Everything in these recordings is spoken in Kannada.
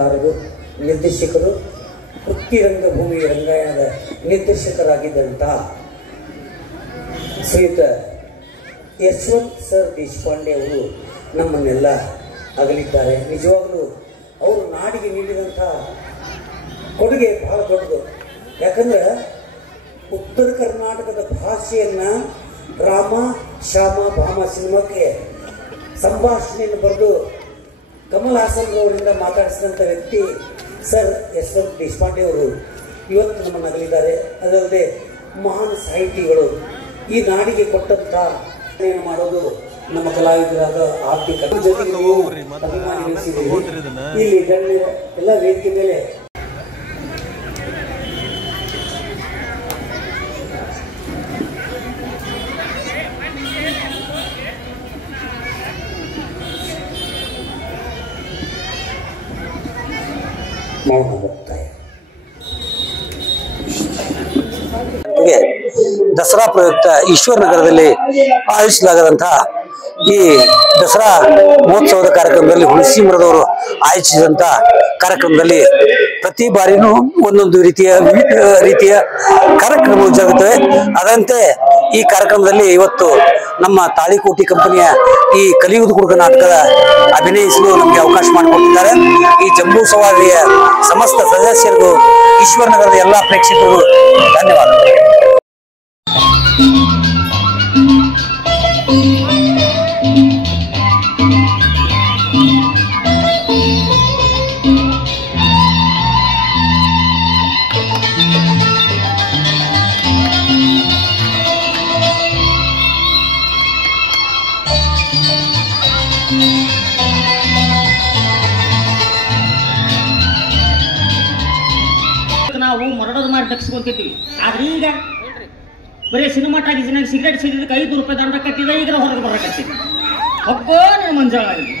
ಸಂಗೀತಕಾರರು, ನಿರ್ದೇಶಕರು, ವೃತ್ತಿರಂಗಭೂಮಿ ರಂಗಾಯಣದ ನಿರ್ದೇಶಕರಾಗಿದ್ದಂತಹ ಶ್ರೀಯುತ ಯಶವಂತ್ ಸರ್ ದೇಶಪಾಂಡೆ ಅವರು ನಮ್ಮನ್ನೆಲ್ಲ ಅಗಲಿದ್ದಾರೆ. ನಿಜವಾಗಲೂ ಅವರು ನಾಡಿಗೆ ನೀಡಿದಂಥ ಕೊಡುಗೆ ಬಹಳ ದೊಡ್ಡದು. ಯಾಕಂದ್ರೆ ಉತ್ತರ ಕರ್ನಾಟಕದ ಭಾಷೆಯನ್ನು ರಾಮ ಶ್ಯಾಮ ಭಾಮ ಸಿನಿಮಾಕ್ಕೆ ಸಂಭಾಷಣೆಯನ್ನು ಬರೆದು ಕಮಲ್ ಹಾಸನ್ ಅವರಿಂದ ಮಾತಾಡಿಸಿದಂಥ ವ್ಯಕ್ತಿ ಸರ್ ಯಶವಂತ್ ದೇಶಪಾಂಡೆ ಅವರು ಇವತ್ತು ನಮ್ಮನ್ನು ಅಗಲಿದ್ದಾರೆ. ಅದಲ್ಲದೆ ಮಹಾನ್ ಸಾಹಿತಿಗಳು ಈ ನಾಡಿಗೆ ಕೊಟ್ಟಂಥ ಮಾಡೋದು ನಮ್ಮ ಕಲಾವಿದರಾದ ಆರ್ಥಿಕ ಜೊತೆಗೆ ಇಲ್ಲಿ ಗಣ್ಯ ಎಲ್ಲ ವೇದಿಕೆ ಮೇಲೆ ಮೌನ ಮುಕ್ತಾಯ. ದಸರಾ ಪ್ರಯುಕ್ತ ಈಶ್ವರನಗರದಲ್ಲಿ ಆಯೋಜಿಸಲಾಗದಂತಹ ಈ ದಸರಾ ಮಹೋತ್ಸವದ ಕಾರ್ಯಕ್ರಮದಲ್ಲಿ ಹುಣಸಿ ಮರದವರು ಆಯೋಜಿಸಿದಂತ ಕಾರ್ಯಕ್ರಮದಲ್ಲಿ ಪ್ರತಿ ಬಾರಿನೂ ಒಂದೊಂದು ರೀತಿಯ ಕಾರ್ಯಕ್ರಮಗಳು ಜರುಗುತ್ತವೆ. ಅದರಂತೆ ಈ ಕಾರ್ಯಕ್ರಮದಲ್ಲಿ ಇವತ್ತು ನಮ್ಮ ತಾಳಿಕೋಟಿ ಕಂಪನಿಯ ಈ ಕಲಿಯುವುದು ಕುಡುಕ ನಾಟಕದ ಅಭಿನಯಿಸಲು ನಮಗೆ ಅವಕಾಶ ಮಾಡಿಕೊಟ್ಟಿದ್ದಾರೆ. ಈ ಜಂಬೂ ಸವಾರಿಯ ಸಮಸ್ತ ಸದಸ್ಯರಿಗೂ ಈಶ್ವರನಗರದ ಎಲ್ಲ ಪ್ರೇಕ್ಷಕರಿಗೂ ಧನ್ಯವಾದಗಳು. ನಾವು ಮರಡೋದು ಮಾಡಿ ದಕ್ಷಿಸ್ಕೊಂತಿದ್ವಿ. ಆದ್ರೆ ಈಗ ಬರೀ ಸಿನಿಮಾ ಟಾಕೀಸಿನಾಗ ಸಿಗರೇಟ್ ಸಿಗಲಿಕ್ಕೆ 5 ರೂಪಾಯಿ ದಂಡ ಕಟ್ಟಿದ. ಈಗ ಹೊರಗೆ ಬರಕತ್ತೀವಿ. ಒಬ್ಬೋ ನೀವು ಮಂಜಾಳಾಗಿದೆ.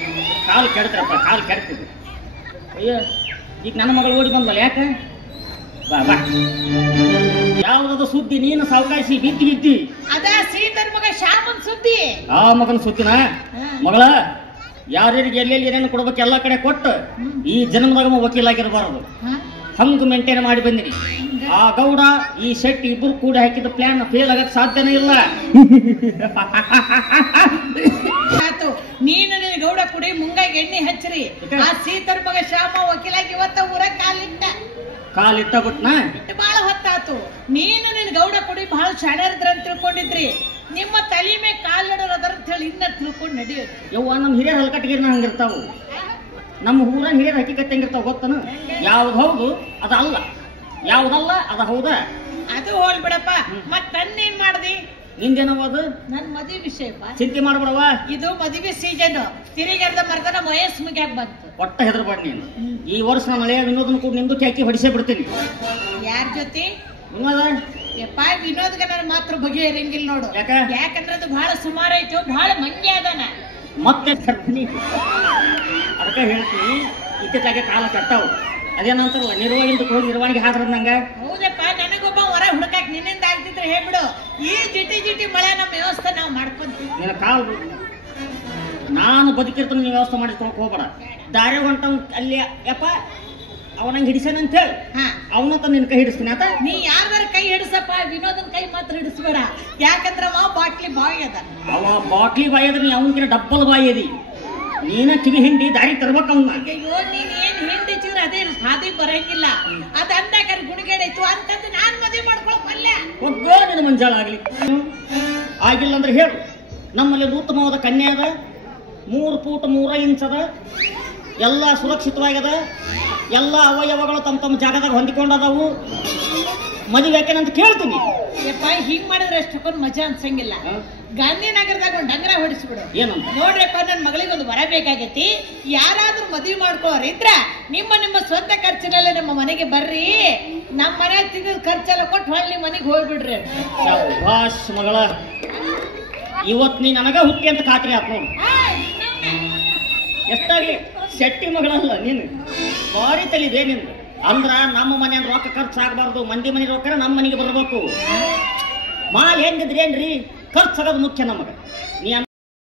ಕಾಲು ಕೆಡ್ತಾರಪ್ಪ, ಕಾಲು ಕೆಡ್ತಿದ್ವಿ. ಅಯ್ಯೋ ಈಗ ನನ್ನ ಮಗಳು ಓಡಿ ಬಂದಲ್ಲ. ಯಾಕೆ ಬಾ ಬಾ ಯಾವ್ದದು ಸುದ್ದಿ? ನೀನು ಸಾವಕಾಶಿ ಬಿದ್ದಿ ಅದ ಸೀತನ್ ಮಗ ಶ್ಯಾಮನ್ ಸುದ್ದಿ. ಆ ಮಗನ ಸುದ್ದಿನ ಮಗಳ ಯಾರ್ಯಾರಿಗೆ ಎಲ್ಲೆಲ್ಲಿ ಏನೇನು ಕೊಡ್ಬೇಕು ಎಲ್ಲ ಕಡೆ ಕೊಟ್ಟು ಈ ಜನ್ಮದಾಗ ವಕೀಲಾಗಿರಬಾರದು. ಹಂಗ ಮೇಂಟೈನ್ ಮಾಡಿ ಬಂದಿನಿ. ಆ ಗೌಡ ಈ ಶೆಟ್ಟಿ ಇಬ್ಬರು ಕೂಡ ಹಾಕಿದ ಪ್ಲಾನ್ ಫೇಲ್ ಆಗಕ್ ಸಾಧ್ಯನೇ ಇಲ್ಲ. ನೀನು ಗೌಡ ಕುಡಿ ಮುಂಗಾಗಿ ಎಣ್ಣೆ ಹಚ್ಚರಿ. ಆ ಸೀತರ್ ಮಗ ಶ್ಯಾಮ ವಕೀಲಾಗಿ ಇವತ್ತ ಊರ ಕಾಲಿಟ್ಟ ಬಿಟ್ನಾ ಇಟ್ಟು ಬಾಳ ಹೊತ್ತಾತು. ನೀನು ನಿನ್ ಗೌಡ ಕುಡಿ ಬಹಳ ಶಾಣ್ಯರಿದ್ರ ಅಂತ ತಿಳ್ಕೊಂಡಿದ್ರಿ. ನಿಮ್ಮ ತಲೆ ಮೇಲೆ ಕಾಲಿಡೋರು ಅದರ ಹೇಳಿ ಇನ್ನ ತಿಳ್ಕೊಂಡು ನಡೆಯೋದು. ಯವ್ವ ನಮ್ಮ ಹಿರಿಯರ ಹಲ್ಕಟ್ಟಿಗಿರ್ನ ಹಂಗಿರ್ತಾವು. ನಮ್ಮ ಊರಾಗ ಹಿರಿಯರ ಹಕ್ಕಿಕತ್ತೆ ಹೆಂಗಿರ್ತಾವ ಗೊತ್ತನು? ಯಾವ್ದು ಹೌದು ಅದ ಅಲ್ಲ, ಯಾವ್ದಲ್ಲ ಅದ ಹೌದ. ಅದು ಹೋಲ್ ಬಿಡಪ್ಪ. ಮತ್ ನನ್ನೇನ್ ಮಾಡ್ದಿ? ನಿಂದೇನವದು? ನನ್ ಮದುವೆ ವಿಷಯಪ್ಪ. ಚಿಂತೆ ಮಾಡ್ಬಿಡವ. ಇದು ಮದುವೆ ಸೀಸನ್. ತಿರುಗಾಡ್ದ ಮರ್ದನ ವಯಸ್ಸು ಮುಗ್ಯಾಕ ಬಂತು. ಒಟ್ಟ ಹೆದರ್ಬೇಡ ನೀನು. ಈ ವರ್ಷ ನಾನು ಹಳೆಯ ವಿನೋದನ ಕೂಡ ನಿಂದು ಕ್ಯಾಕಿ ಹೊಡಿಸೇ ಬಿಡ್ತೀನಿ. ಯಾರ ಜೊತೆ? ವಿನೋದ ಯಪ್ಪ ವಿನೋದ್ಗ ನನ್ನ ಮಾತ್ರ ಬಗೆಹರಂಗಿಲ್ಲ ನೋಡು. ಯಾಕಂದ್ರೆ ಅದು ಬಹಳ ಸುಮಾರು ಆಯ್ತು, ಬಹಳ ಮಂಗ್ಯ ಅದಾನ. ಮತ್ತೆ ಅದಕ್ಕೆ ಹೇಳ್ತೀನಿ, ಇತ್ತಿತ್ತಾಗೆ ಕಾಲ ಕೆಟ್ಟಾವು. ಅದೇನಂತಾರಲ್ಲ ನಿರ್ವಹಣೆ ಹೋಗಿ ನಿರ್ವಹಣೆಗೆ ಹಾದ್ರ ನಂಗ. ಹೌದಪ್ಪ, ನನಗೊಬ್ಬ ಹೊರ ಹುಡುಕಾಕ್ ನಿನ್ನಿಂದ ಆಗ್ತಿದ್ರೆ ಹೇಳ್ಬಿಡು. ಈ ಜಿಟಿ ಮಳೆ ನಮ್ಮ ವ್ಯವಸ್ಥೆ ನಾವು ಮಾಡ್ಕೊಂತೀವಿ. ನಿನ್ನ ಕಾಲ್ ನಾನು ಬದುಕಿರ್ತಾನೆ, ನೀವು ವ್ಯವಸ್ಥೆ ಮಾಡಿಸ್ಕೊಳಕ್ ಹೋಗ್ಬೇಡ. ದಾರಿ ಹೊಂಟ ಅಲ್ಲಿ ಯಪ್ಪ ಅವನಂಗೆ ಹಿಡಿಸೇನ ಅಂತ ಹೇಳಿ ಅವನಂತ ನಿನ್ ಕೈ ಹಿಡಿಸ್ತೀನಿ. ಆತ ನೀ ಯಾರ್ದಾರ ಕೈ ಹಿಡಿಸಪ್ಪ, ವಿನೋದನ್ ಕೈ ಮಾತ್ರ ಹಿಡಿಸ್ಬೇಡ. ಯಾಕಂದ್ರ ಅವ ಬಾಟ್ಲಿ ಬಾಯಿ ಅದ. ಅವ ಬಾಟ್ಲಿ ಬಾಯಿ ಅದ, ನೀ ಅವನಕಿನ ಡಬ್ಬಲ್ ಬಾಯಿ ಅದಿ. ನೀನ ಕಿವಿ ಹಿಂಡಿ ದಾರಿ ತರ್ಬೇಕ ಅವನ್ನ. ಅಯ್ಯೋ ನೀನ್ ಏನ್ ಹಿಂಡಿ ಚಿವ್ರ ಅದೇ ಹಾದಿ ಬರಂಗಿಲ್ಲ. ಅದ ಅಂದಾಗ ಗುಣಿಗೇಡಾಯ್ತು ಅಂತಂದು ನಾನ್ ಮದುವೆ ಮಾಡ್ಕೊಳಕ್ ಅಲ್ಲೇ ಒಬ್ಬ ನಿನ್ನ ಮಂಜಾಳ ಆಗ್ಲಿ. ಆಗಿಲ್ಲ ಅಂದ್ರೆ ಹೇಳು. ನಮ್ಮಲ್ಲಿ ಉತ್ತಮವಾದ ಕನ್ಯೆ ಅದ, 3 ಫೂಟ್ 3 ಇಂಚ್ ಅದ, ಎಲ್ಲ ಸುರಕ್ಷಿತವಾಗದ, ಎಲ್ಲ ಅವಯವಗಳು ತಮ್ಮ ತಮ್ಮ ಜಾಗದಾಗ ಹೊಂದಿಕೊಂಡದವು. ಮದುವೆ ಯಾಕೆನಂತ ಕೇಳ್ತೀನಿ. ಯಪ್ಪ ಹಿಂಗ್ ಮಾಡಿದ್ರೆ ಅಷ್ಟಕ್ಕೊಂದು ಮಜಾ ಅನ್ಸಂಗಿಲ್ಲ. ಗಾಂಧಿನಗರದಾಗ ಒಂದು ಡಂಗರ ಹೊಡಿಸ್ಬಿಡು. ಏನಂತ? ನೋಡ್ರಿಪ್ಪ, ನನ್ನ ಮಗಳಿಗೆ ಒಂದು ವರ ಬೇಕಾಗೈತಿ. ಯಾರಾದ್ರೂ ಮದುವೆ ಮಾಡ್ಕೊಳ್ಳೋರು ಇದ್ರ ನಿಮ್ಮ ಸ್ವಂತ ಖರ್ಚಿನಲ್ಲೇ ನಮ್ಮ ಮನೆಗೆ ಬರ್ರಿ. ನಮ್ಮ ಮನೆ ತಿಂದ ಖರ್ಚೆಲ್ಲ ಕೊಟ್ಟು ಹೊಳ್ಳಿ ಮನೆಗೆ ಹೋಗ್ಬಿಡ್ರಿ. ಭಾಷ್ ಮಗಳ, ಇವತ್ತು ನೀ ನನಗ ಹುಟ್ಟಿ ಅಂತ ಖಾತ್ರಿ ಆತ್ ನೋಡು. ಎಷ್ಟಾಗ್ಲಿ ಶೆಟ್ಟಿ ಮಗಳಲ್ಲ ನೀನು, ಬಾರಿ ತಲಿದೆ ನಿಂದು. ಅಂದ್ರ ನಮ್ಮ ಮನೆ ರೊಕ್ಕ ಖರ್ಚಾಗಬಾರ್ದು, ಮಂದಿ ಮನೆ ರೊಕ್ಕ ನಮ್ಮ ಮನೆಗೆ ಬರ್ಬೇಕು. ಮಾಲ್ ಹೆಂಗಿದ್ರಿ ಏನ್ರಿ, ಖರ್ಚಾಗೋದು ಮುಖ್ಯ ನಮಗೆ. ನೀ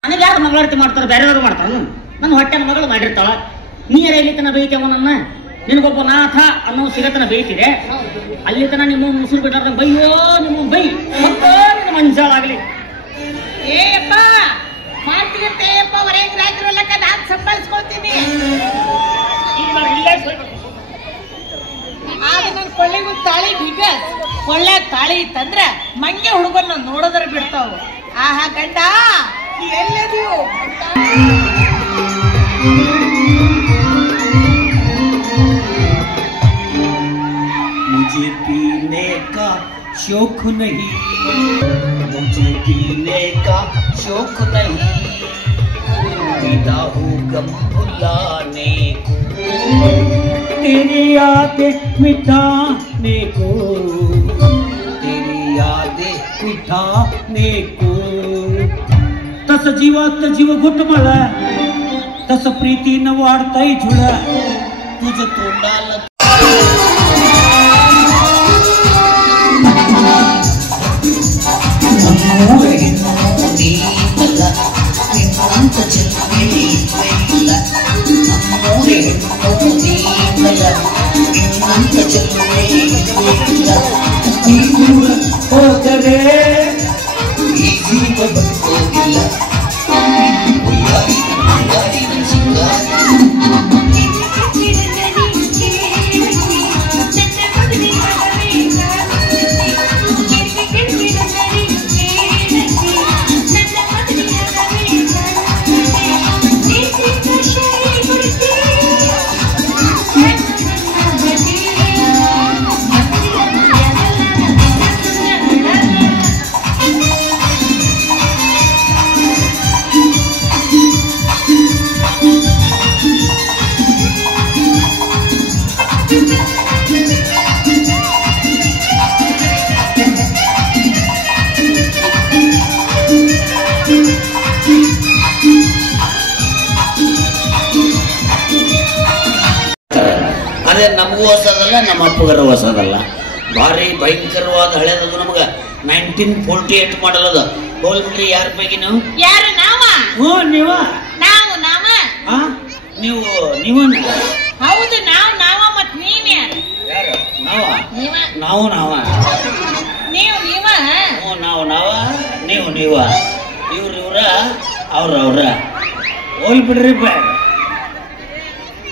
ನನಗೆ ಯಾರು ಮಂಗಳಾರತಿ ಮಾಡ್ತಾರೆ, ಬೇರೆಯವರು ಮಾಡ್ತಾರ. ನನ್ನ ಹೊಟ್ಟೆನ ಮಗಳು ಮಾಡಿರ್ತಾಳ. ನೀರ ಎಲ್ಲಿ ತನ ಬೈತೇವ ನನ್ನ ನಿನಗೊಬ್ಬ ನಾಥ ಅನ್ನೋ ಸಿಗತನ ಬೇಯ್ತಿದೆ. ಅಲ್ಲಿ ತನ ನಿಮ್ಮ ಮುಸುರು ಬಿಟ್ಟಾರ ಬೈಯೋ ನಿಮ್ಮ ಬೈ ಮಕ್ಕೋ ನಿನ್ನ ಮಂಜಾಳಾಗ್ಲಿ. ಏಪ್ಪ ಮಾಡ್ತೀಗಂತೆಯಪ್ಪ ಹೊರಗೆ ರಾಜ್ರಲ್ಲಕ್ಕ ನಾನ್ ಸಂಭಾಳಿಸ್ಕೊಳ್ತೀನಿ. ಆಗ ನನ್ನ ಕೊಳ್ಳಿಗೂ ತಾಳಿ ಬೀಗ ಕೊಳ್ಳೆ ತಾಳಿ ಇತ್ತಂದ್ರ ಮಂಗೆ ಹುಡುಗನ್ನ ನೋಡೋದ್ರ ಬಿಡ್ತಾವ. ಆಹಾ ಗಂಡ ಎಲ್ಲದೀವು मुझे पीने का शौक नहीं, मुझे पीने का शौक नहीं, पीता हूँ गम भुलाने को, तेरी यादें मिटाने को, तेरी यादें मिटाने को. तस जीवात जीव घुटमळ तस प्रीतीनं वाढताय झुळ तुझं तोंडाला ಹೋದರೆ ಈ ಜೀವ ಬದುಕೋದಿಲ್ಲ. ಅದೇ ನಮಗೂ ಹೊಸದಲ್ಲ, ನಮ್ಮ ಅಪ್ಪಗರ ಹೊಸದಲ್ಲ. ಭಾರಿ ಭಯಂಕರವಾದ ಹಳೇದದು. ನಮಗ 1948 ಮಾಡಲ್ ಅದ. ಹೋಲ್ಬಿಡ್ರಿ ಯಾರ ಪೈಕಿ ನೀವು? ಯಾರು ನಾವ? ಹ್ಞೂ ನೀವ? ನಾವು ನಾವ? ನೀವು ನೀವನ್ನ? ಹೌದು ನಾವು ನಾವ. ಮತ್ ನೀನ್ ಯಾರು? ಯಾರು ನಾವ? ನೀವ? ನಾವು ನಾವ? ನೀವು ನೀವ? ಹ್ಞೂ ನಾವು ನಾವ, ನೀವು ನೀವ. ಇವ್ರ ಅವ್ರ ಹೋಲ್ಬಿಡ್ರಿ ಬ್ಯಾಡ.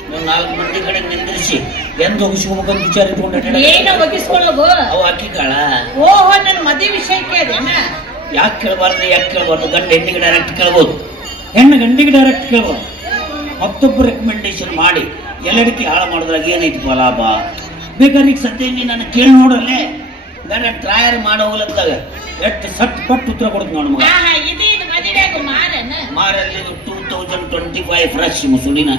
ನೀವು 4 ಮಂದಿ ಕಡೆ ನಿಂದಿರಿಸಿ ಎಂತ ಹೋಗಿಸ್ಕೋಬೇಕಂತ ವಿಚಾರ ಇಟ್ಕೊಂಡ ಏನ ಒಗಿಸ್ಕೊಳ್ಳೋದು? ಅವು ಹಾಕಿಕಾಳ. ಓಹೋ ನನ್ನ ಮದುವೆ ವಿಷಯಕ್ಕೆ ಅದೇನ? ಯಾಕೆ ಕೇಳಬಾರ್ದು? ಗಂಡ ಹೆಣ್ಣಿಗೆ ಡೈರೆಕ್ಟ್ ಕೇಳ್ಬೋದು, ಹೆಣ್ಣು ಗಂಡಿಗೆ ಡೈರೆಕ್ಟ್ ಕೇಳ್ಬೋದು. ಮತ್ತೊಬ್ಬ ರೆಕಮೆಂಡೇಶನ್ ಮಾಡಿ ಎಲ್ಲಡಿಕೆ ಹಾಳು ಮಾಡೋದ್ರಾಗ ಏನೈತಿ ಲಾಭ? ಬೇಕಾದ್ರೆ ಈಗ ಸದ್ಯ ನೀ ನನ್ನ ಕೇಳಿ ನೋಡಲ್ಲೇ ಗಂಡ ಟ್ರಾಯರ್ ಮಾಡೋಗ್ಲತ್ತಾಗ ಎಷ್ಟು ಸಟ್ ಪಟ್ಟು ಉತ್ತರ ಕೊಡ್ತು ನೋಡು ಮಗ. ಇದು ಮದುವೆಯಾಗ ಮಾರನ ಮಾರಲ್ಲಿ 2025 ಫ್ರೆಶ್ ಮುಸುಳಿನ.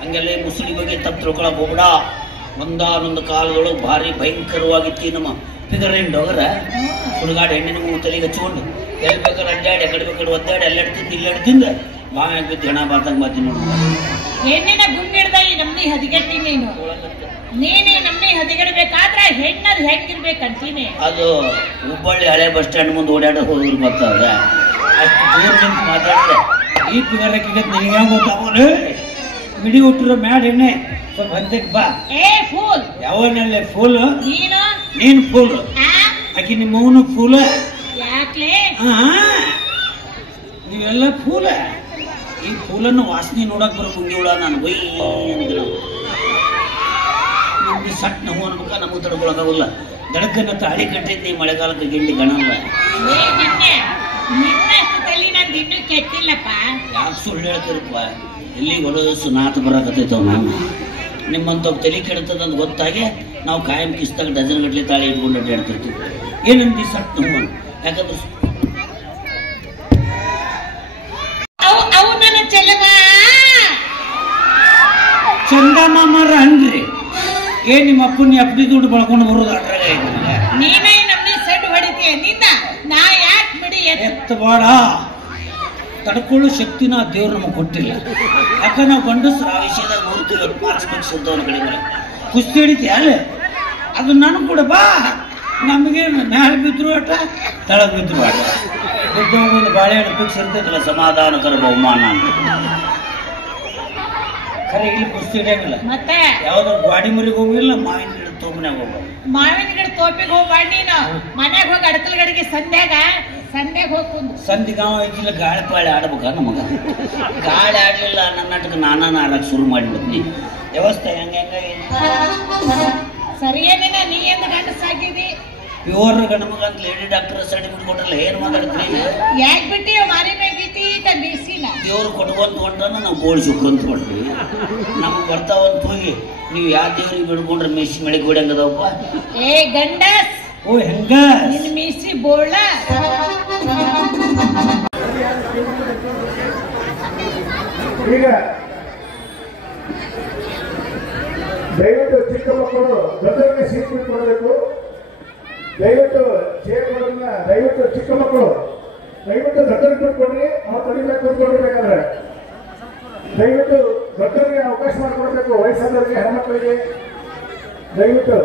ಹಂಗೆಲ್ಲ ಮುಸುಳಿ ಬಗ್ಗೆ ತಪ್ಪು ತಿಳ್ಕೊಳಕ್ ಹೋಗ್ಬೇಡ. ಒಂದಾನೊಂದು ಕಾಲದೊಳಗೆ ಭಾರಿ ಭಯಂಕರವಾಗಿತ್ತಿ ನಮ್ಮ ಫಿಗರ್ ಎಂಡ್ ಹೋಗರ ಹುಡುಗಾಡ ಹೆಣ್ಣಿನ ತಲೆಗೆ ಹಚ್ಕೊಂಡು ಎಲ್ಲಿ ಬೇಕಾದ್ರೆ ಅಡ್ಡಾಡಿ ಎಕಡೆ ಬೇಕಾದ್ರೆ ಒದ್ದಾಡಿ ಎಲ್ಲೆಡ್ ತಿಂದ ಬಾಯಾಗ ಬಿದ್ದು ಹೆಣ ಬಾತಂಗ ಬಾತಿ ನೋಡು. ಹೆಣ್ಣಿನ ಗುಂಡಿಡ್ದ ಈ ನಮ್ನಿ ಹದಿಗೆಟ್ಟಿ ನೀನೇ ನಮ್ನಿ ಹದಿಗೆಡ್ಬೇಕಾದ್ರ ಹೆಣ್ಣದ್ ಹೆಂಗಿರ್ಬೇಕಂತೀನಿ. ಅದು ಹುಬ್ಬಳ್ಳಿ ಹಳೆ ಬಸ್ ಸ್ಟ್ಯಾಂಡ್ ಮುಂದೆ ಓಡಾಡೋದು ಹೋದ್ರು ಗೊತ್ತಾಗ ಅಷ್ಟು ದೂರ ನಿಂತು ಮಾತಾಡಿದ್ರೆ ಈ ಫಿಗರ್ ನಿನಗೆ ಹೆಂಗ್ ಗೊತ್ತಾಗೋದು? ಮಿಡಿ ಹುಟ್ಟಿರೋ ಮ್ಯಾಡ್ ಎಣ್ಣೆ ಸ್ವಲ್ಪ ಹಂತಕ್ಕೆ ಬಾ. ಫೂಲ್ ಯಾವನಲ್ಲೇ ಫೂಲ್? ನೀನು ನೀನು ಫೂಲ್, ಆಕಿ ನಿಮ್ಮವನು ಫೂಲ. ಯಾಕ್ಲೆ? ನೀವೆಲ್ಲ ಫೂಲ. ಈ ಫೂಲನ್ನು ವಾಸನೆ ನೋಡಕ್ ಬರೋ ಮುಂಗಿವಳ ನಾನು ಬೈ ಅಂದ್ರು ನಿಮ್ಗೆ ಸಟ್ ನಾವು ಅನ್ಬೇಕ. ನಮಗೆ ತಡ್ಕೊಳಕಾಗಲ್ಲ. ದಡಕ್ಕನ್ನ ತಾಳಿ ಕಟ್ಟಿದ್ನಿ ಮಳೆಗಾಲಕ್ಕೆ ಗಿಂಡಿ ಗಣಲ್ಲ. ಇನ್ನೂ ಕೆಟ್ಟಿಲ್ಲಪ್ಪ. ಯಾಕೆ ಸುಳ್ಳು ಹೇಳ್ತಿರಪ್ಪ? ಇಲ್ಲಿ ಹೊಲಸು ನಾತ ಬರಕತ್ತೈತವ. ನಾನು ನಿಮ್ಮಂತ ತಲೆ ಕೆಡ್ತದಂತ ಗೊತ್ತಾಗೆ ನಾವು ಕಾಯಂ ಕಿಸ್ತಾಗ ಡಜನ್ ಗಟ್ಲೆ ತಾಳಿ ಇಟ್ಕೊಂಡು ಅಡ್ಡಾಡ್ತಿರ್ತೀವಿ. ಏನಂದಿ ಸಟ್ ನಾವು? ಯಾಕಂದ್ರೆ ಅವು ನನ್ನ ಚೆಲುವ ಚಂದಮಾಮರ ಅನ್ರಿ. ನಿಮ್ಮ ಅಪ್ಪನ ಅಪ್ಪನಿ ದುಡ್ಡು ಬಳ್ಕೊಂಡು ಬರೋದು ಅದ್ರಾಗ ನೀನೇ ನಮ್ನಿ ಸೆಡ್ ಹೊಡಿತೀಯ ನಿಂದ ನಾ ಯಾಕೆ ಬಿಡಿ ಎತ್ತಬೇಡ. ತಡ್ಕೊಳ್ಳೋ ಶಕ್ತಿನ ದೇವ್ರು ನಮಗೆ ಕೊಟ್ಟಿಲ್ಲ. ಯಾಕಂದ್ರೆ ನಾವು ಗಂಡಸ್ರು ಆ ವಿಷಯದಾಗ ನೋಡ್ತೀವಿ. ಮಾರ್ಕ್ಸ್ಮೆಂಟ್ಸ್ ಇದ್ದವನ ಕಡೆ ಕುಸ್ತಿ ಹಿಡಿತೀಯ ಅಲ್ಲ, ಅದು ನನಗೆ ಕೂಡ ಬಾ. ನಮಗೆ ಮ್ಯಾಲೆ ಬಿದ್ರು ಆಟ, ತಳಗ್ ಬಿದ್ರು ಆಟ. ಬಿದ್ದೋಗೋದು ಬಾಳೆಹಣ್ಣು ಫಿಕ್ಸ್ ಇರ್ತೈತಲ್ಲ, ಸಮಾಧಾನಕರ ಬಹುಮಾನ ಅಂತ. ಖರೆ ಇಲ್ಲಿ ಕುಸ್ತಿ ಹಿಡಿಯಂಗಿಲ್ಲ. ಮತ್ತೆ ಯಾವ್ದಾರು ಗಾಡಿ ಮರಿಗೆ ಹೋಗಿಲ್ಲ, ಮಾವಿನ ಗಿಡ ತೋಪನ್ಯಾಗ ಹೋಗ. ಮಾವಿನ ಗಿಡ ತೋಪಿಗೆ ಹೋಗ್ಬಾಡ್ ನೀನು. ಮನ್ಯಾಗ ಹೋಗಿ ಅಡಕಲ್ ಗಡಿಗೆ ಸಂಧ್ಯಾಗ ಹೋಗಿ ಕುಂದು. ಸಂಧಿ ಗಾಂವ ಐತಿಲ್ಲ, ಗಾಳಿ ಪಾಳಿ ಆಡ್ಬೇಕ ನಮಗ. ಗಾಳಿ ಆಡ್ಲಿಲ್ಲ ನನ್ನಟಕ್ಕೆ ನಾನ ಆಡಕ್ ಶುರು ಮಾಡಿಬಿಡ್ತೀನಿ. ವ್ಯವಸ್ಥೆ ಹೆಂಗ ಸರಿಯೇನೇನ ನೀ ಎಂದು ಗಂಡಸಾಗಿದಿ. ಪ್ಯೂರ್ ಗಂಡ ಮಗ ಅಂತ ಲೇಡಿ ಡಾಕ್ಟರ್ ಸರ್ಟಿಫಿಕೇಟ್ ಕೊಟ್ಟಲ್ಲ, ಏನ್ ಮಾತಾಡ್ತೀರಿ? ಯಾಕೆ ಬಿಟ್ಟಿ ಮಾರಿ ಮೇಗೈತಿ ಬೀಸಿನ ದೇವ್ರು ಕೊಟ್ಕೊಂತ ಹೊಂಟಾನ, ನಾವು ಗೋಳಿ ಸುಕ್ಕಂತ ಹೊಂಟ್ವಿ. ನಮ್ಗೆ ಬರ್ತಾವಂತ ಹೋಗಿ ನೀವು ಯಾವ ದೇವ್ರಿಗೆ ಬಿಡ್ಕೊಂಡ್ರೆ ಮೀಸಿ ಮಳೆ ಗೋಡಂಗದವಪ್ಪ. ಏ ಗಂಡಸ್, ಓ ಹೆಂಗ ನಿನ್ನ ಮೀಸಿ ಬೋಳ. ಈಗ ದಯವಿಟ್ಟು ಚಿಕ್ಕ ಮಕ್ಕಳು ದೊಡ್ಡವರಿಗೆ ಸೀಟ್ ಬಿಟ್ಕೊಡ್ಬೇಕು. ದಯವಿಟ್ಟು ಚೇರ್ಗಳನ್ನ ದಯವಿಟ್ಟು ಚಿಕ್ಕ ಮಕ್ಕಳು ದಯವಿಟ್ಟು ದೊಡ್ಡವರಿಗೆ ಬಿಟ್ಕೊಡ್ರಿ. ಅವ್ರು ಕಡಿಬೇಕು ಕೂತ್ಕೊಳ್ಬೇಕಾದ್ರೆ ದಯವಿಟ್ಟು ದೊಡ್ಡವರಿಗೆ ಅವಕಾಶ ಮಾಡಿಕೊಡ್ಬೇಕು. ವಯಸ್ಸಾದವರಿಗೆ ಹೆಣ್ಮಕ್ಳಿಗೆ ದಯವಿಟ್ಟು